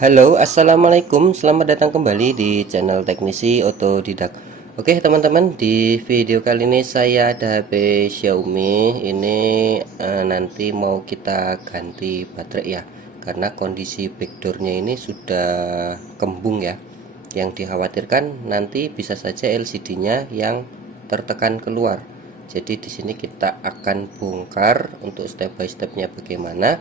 Halo, assalamualaikum. Selamat datang kembali di channel Teknisi Otodidak. Oke, teman-teman, di video kali ini saya ada HP Xiaomi. Ini nanti mau kita ganti baterai ya, karena kondisi backdoornya ini sudah kembung ya. Yang dikhawatirkan nanti bisa saja LCD-nya yang tertekan keluar. Jadi di sini kita akan bongkar untuk step by stepnya bagaimana.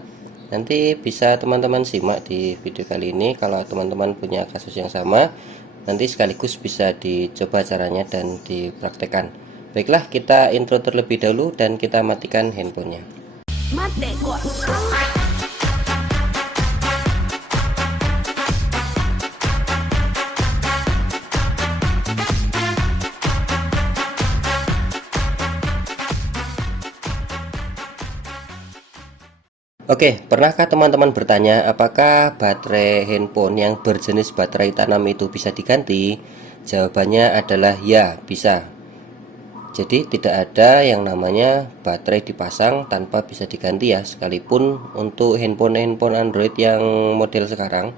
Nanti bisa teman-teman simak di video kali ini. Kalau teman-teman punya kasus yang sama, nanti sekaligus bisa dicoba caranya dan dipraktekkan. Baiklah, kita intro terlebih dahulu dan kita matikan handphonenya. Mate kok. Oke, pernahkah teman-teman bertanya apakah baterai handphone yang berjenis baterai tanam itu bisa diganti? Jawabannya adalah ya, bisa. Jadi tidak ada yang namanya baterai dipasang tanpa bisa diganti ya, sekalipun untuk handphone Android yang model sekarang.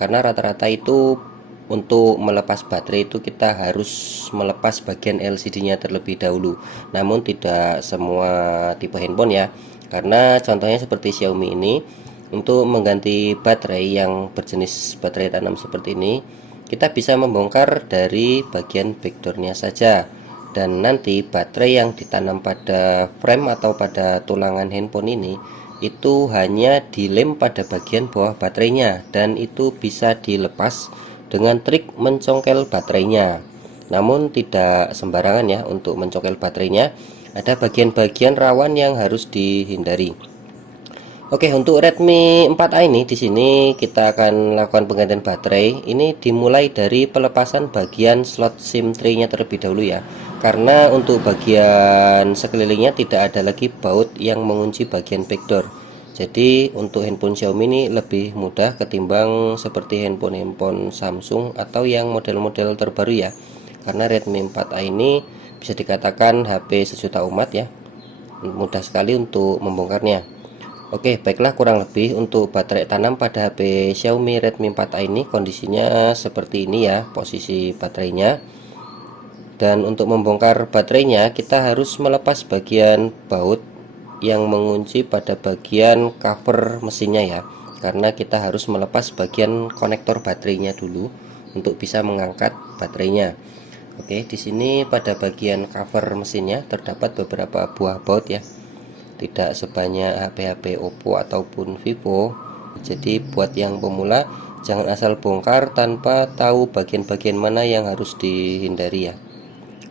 Karena rata-rata itu untuk melepas baterai itu kita harus melepas bagian LCD-nya terlebih dahulu. Namun tidak semua tipe handphone ya. Karena contohnya seperti Xiaomi ini, untuk mengganti baterai yang berjenis baterai tanam seperti ini, kita bisa membongkar dari bagian backdoornya saja. Dan nanti baterai yang ditanam pada frame atau pada tulangan handphone ini itu hanya dilem pada bagian bawah baterainya, dan itu bisa dilepas dengan trik mencongkel baterainya. Namun tidak sembarangan ya untuk mencongkel baterainya. Ada bagian-bagian rawan yang harus dihindari. Oke, untuk Redmi 4A ini di sini kita akan lakukan penggantian baterai. Ini dimulai dari pelepasan bagian slot SIM tray-nya terlebih dahulu ya. Karena untuk bagian sekelilingnya tidak ada lagi baut yang mengunci bagian backdoor. Jadi untuk handphone Xiaomi ini lebih mudah ketimbang seperti handphone Samsung atau yang model-model terbaru ya. Karena Redmi 4A ini bisa dikatakan HP sejuta umat ya, mudah sekali untuk membongkarnya. Oke, baiklah, kurang lebih untuk baterai tanam pada HP Xiaomi Redmi 4A ini kondisinya seperti ini ya, posisi baterainya. Dan untuk membongkar baterainya kita harus melepas bagian baut yang mengunci pada bagian cover mesinnya ya, karena kita harus melepas bagian konektor baterainya dulu untuk bisa mengangkat baterainya. Oke, di sini pada bagian cover mesinnya terdapat beberapa buah baut ya. Tidak sebanyak HP-HP Oppo ataupun Vivo. Jadi buat yang pemula jangan asal bongkar tanpa tahu bagian-bagian mana yang harus dihindari ya.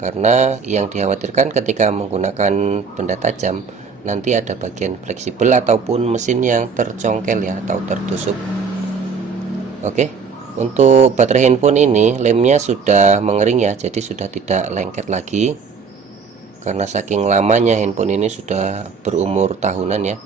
Karena yang dikhawatirkan ketika menggunakan benda tajam, nanti ada bagian fleksibel ataupun mesin yang tercongkel ya atau tertusuk. Oke. Untuk baterai handphone ini lemnya sudah mengering ya, jadi sudah tidak lengket lagi. Karena saking lamanya handphone ini sudah berumur tahunan ya.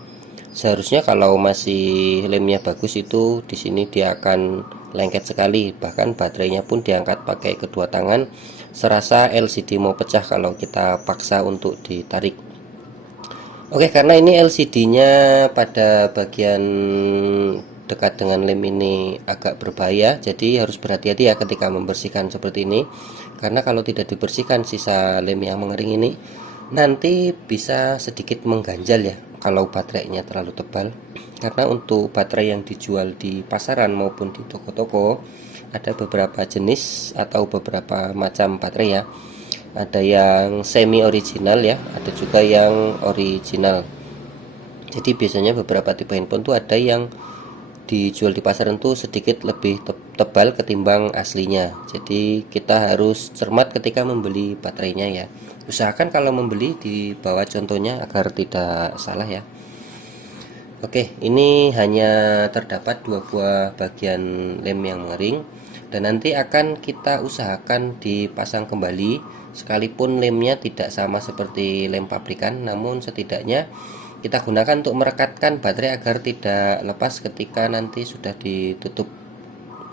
Seharusnya kalau masih lemnya bagus itu di sini dia akan lengket sekali, bahkan baterainya pun diangkat pakai kedua tangan, serasa LCD mau pecah kalau kita paksa untuk ditarik. Oke, karena ini LCD-nya pada bagian dekat dengan lem ini agak berbahaya, jadi harus berhati-hati ya ketika membersihkan seperti ini. Karena kalau tidak dibersihkan sisa lem yang mengering ini nanti bisa sedikit mengganjal ya kalau baterainya terlalu tebal. Karena untuk baterai yang dijual di pasaran maupun di toko-toko ada beberapa jenis atau beberapa macam baterai ya. Ada yang semi original ya, ada juga yang original. Jadi biasanya beberapa tipe handphone tuh ada yang dijual di pasaran tuh sedikit lebih tebal ketimbang aslinya. Jadi kita harus cermat ketika membeli baterainya ya. Usahakan kalau membeli dibawa contohnya agar tidak salah ya. Oke, ini hanya terdapat dua buah bagian lem yang mengering, dan nanti akan kita usahakan dipasang kembali sekalipun lemnya tidak sama seperti lem pabrikan, namun setidaknya kita gunakan untuk merekatkan baterai agar tidak lepas ketika nanti sudah ditutup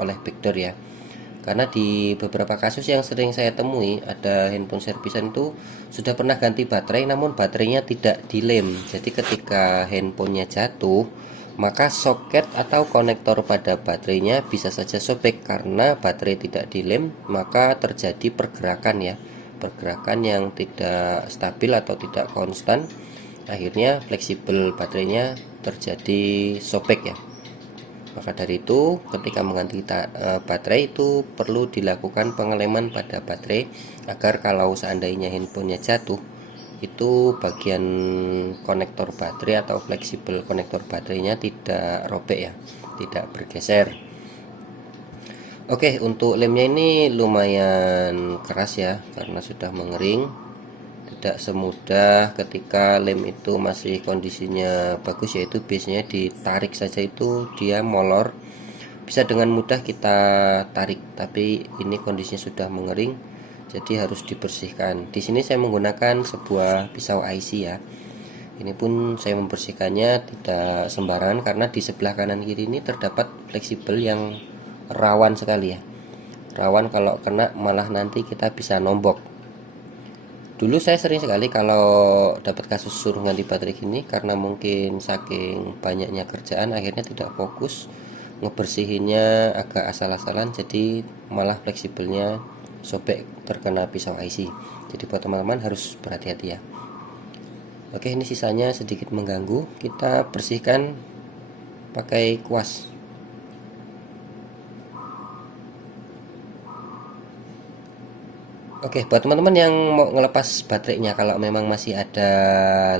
oleh backdoor ya. Karena di beberapa kasus yang sering saya temui, ada handphone servisan itu sudah pernah ganti baterai namun baterainya tidak dilem. Jadi ketika handphonenya jatuh, maka soket atau konektor pada baterainya bisa saja sobek. Karena baterai tidak dilem, maka terjadi pergerakan ya, pergerakan yang tidak stabil atau tidak konstan, akhirnya fleksibel baterainya terjadi sobek ya. Maka dari itu ketika mengganti baterai itu perlu dilakukan pengeleman pada baterai, agar kalau seandainya handphonenya jatuh, itu bagian konektor baterai atau fleksibel konektor baterainya tidak robek ya, tidak bergeser. Oke, untuk lemnya ini lumayan keras ya, karena sudah mengering. Tidak semudah ketika lem itu masih kondisinya bagus, yaitu biasanya ditarik saja itu dia molor, bisa dengan mudah kita tarik. Tapi ini kondisinya sudah mengering, jadi harus dibersihkan. Di sini saya menggunakan sebuah pisau IC ya. Ini pun saya membersihkannya tidak sembarangan, karena di sebelah kanan kiri ini terdapat fleksibel yang rawan sekali ya. Rawan kalau kena malah nanti kita bisa nombok. Dulu saya sering sekali kalau dapat kasus suruh ganti baterai gini, karena mungkin saking banyaknya kerjaan akhirnya tidak fokus, ngebersihinnya agak asal-asalan, jadi malah fleksibelnya sobek terkena pisau IC. Jadi buat teman-teman harus berhati-hati ya. Oke, ini sisanya sedikit mengganggu, kita bersihkan pakai kuas. Oke, buat teman-teman yang mau ngelepas baterainya, kalau memang masih ada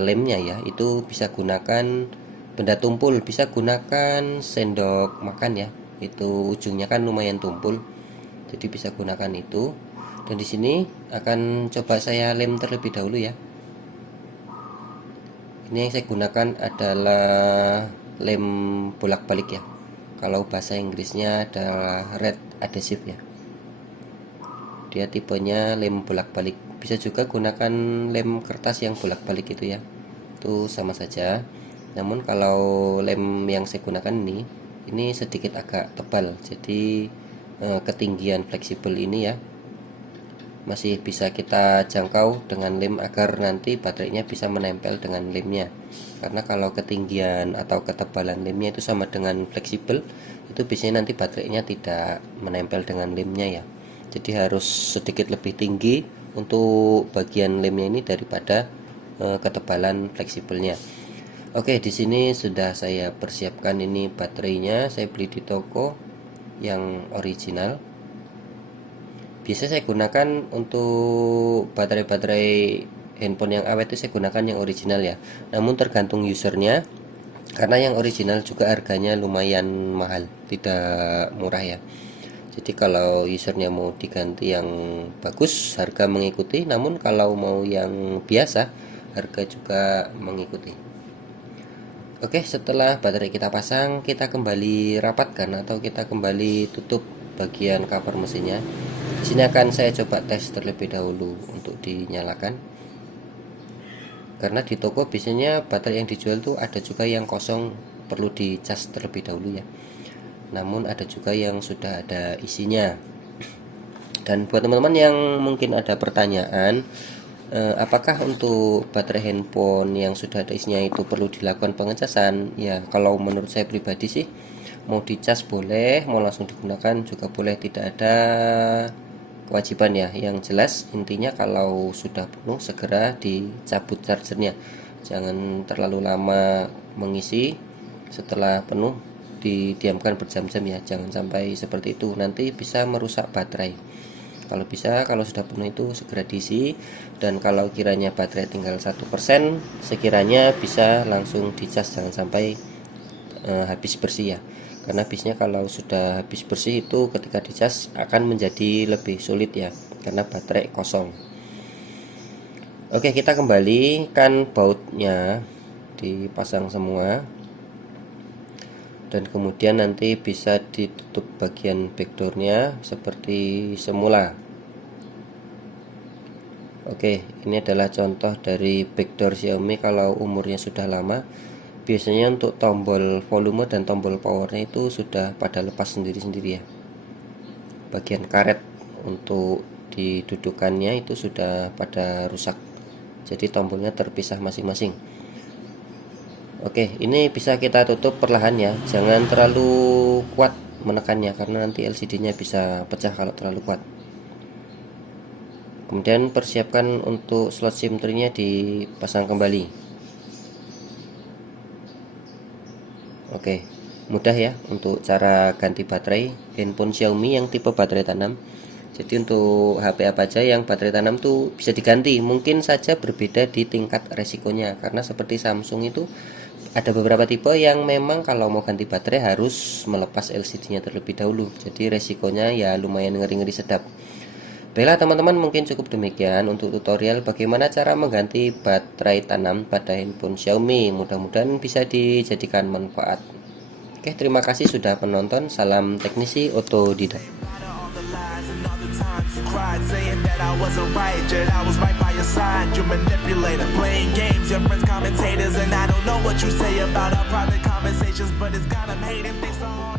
lemnya ya, itu bisa gunakan benda tumpul, bisa gunakan sendok makan ya. Itu ujungnya kan lumayan tumpul, jadi bisa gunakan itu. Dan di sini akan coba saya lem terlebih dahulu ya. Ini yang saya gunakan adalah lem bolak-balik ya. Kalau bahasa Inggrisnya adalah red adhesive ya. Dia tipenya lem bolak-balik. Bisa juga gunakan lem kertas yang bolak-balik itu ya, itu sama saja. Namun kalau lem yang saya gunakan ini sedikit agak tebal, jadi ketinggian fleksibel ini ya masih bisa kita jangkau dengan lem, agar nanti baterainya bisa menempel dengan lemnya. Karena kalau ketinggian atau ketebalan lemnya itu sama dengan fleksibel, itu biasanya nanti baterainya tidak menempel dengan lemnya ya. Jadi harus sedikit lebih tinggi untuk bagian lemnya ini daripada ketebalan fleksibelnya. Oke, di sini sudah saya persiapkan ini baterainya. Saya beli di toko yang original. Biasa saya gunakan untuk baterai-baterai handphone yang awet itu saya gunakan yang original ya. Namun tergantung usernya, karena yang original juga harganya lumayan mahal, tidak murah ya. Jadi kalau usernya mau diganti yang bagus, harga mengikuti. Namun kalau mau yang biasa, harga juga mengikuti. Oke, setelah baterai kita pasang, kita kembali rapatkan atau kita kembali tutup bagian cover mesinnya. Di sini akan saya coba tes terlebih dahulu untuk dinyalakan. Karena di toko biasanya baterai yang dijual tuh ada juga yang kosong, perlu dicas terlebih dahulu ya. Namun ada juga yang sudah ada isinya. Dan buat teman-teman yang mungkin ada pertanyaan, apakah untuk baterai handphone yang sudah ada isinya itu perlu dilakukan pengecasan? Ya, kalau menurut saya pribadi sih, mau dicas boleh, mau langsung digunakan juga boleh, tidak ada kewajiban ya. Yang jelas intinya kalau sudah penuh segera dicabut chargernya, jangan terlalu lama mengisi. Setelah penuh didiamkan berjam-jam ya, jangan sampai seperti itu, nanti bisa merusak baterai. Kalau bisa, kalau sudah penuh itu segera diisi. Dan kalau kiranya baterai tinggal 1%, sekiranya bisa langsung dicas, jangan sampai habis bersih ya. Karena biasanya kalau sudah habis bersih itu ketika dicas akan menjadi lebih sulit ya, karena baterai kosong. Oke, kita kembalikan bautnya, dipasang semua. Dan kemudian nanti bisa ditutup bagian backdoornya seperti semula. Oke, ini adalah contoh dari backdoor Xiaomi kalau umurnya sudah lama. Biasanya untuk tombol volume dan tombol powernya itu sudah pada lepas sendiri-sendiri ya. Bagian karet untuk didudukannya itu sudah pada rusak, jadi tombolnya terpisah masing-masing. Oke, ini bisa kita tutup perlahan ya, jangan terlalu kuat menekannya karena nanti LCD-nya bisa pecah kalau terlalu kuat. Kemudian persiapkan untuk slot SIM tray-nya dipasang kembali. Oke, mudah ya untuk cara ganti baterai handphone Xiaomi yang tipe baterai tanam. Jadi untuk HP apa aja yang baterai tanam tuh bisa diganti. Mungkin saja berbeda di tingkat resikonya karena seperti Samsung itu ada beberapa tipe yang memang kalau mau ganti baterai harus melepas LCD-nya terlebih dahulu. Jadi resikonya ya lumayan ngeri-ngeri sedap. Baiklah teman-teman, mungkin cukup demikian untuk tutorial bagaimana cara mengganti baterai tanam pada handphone Xiaomi. Mudah-mudahan bisa dijadikan manfaat. Oke, terima kasih sudah menonton. Salam teknisi otodidak. Cried saying that I wasn't right, yet I was right by your side. You manipulator, playing games, your friends commentators, and I don't know what you say about our private conversations, but it's got 'em hating things so hard.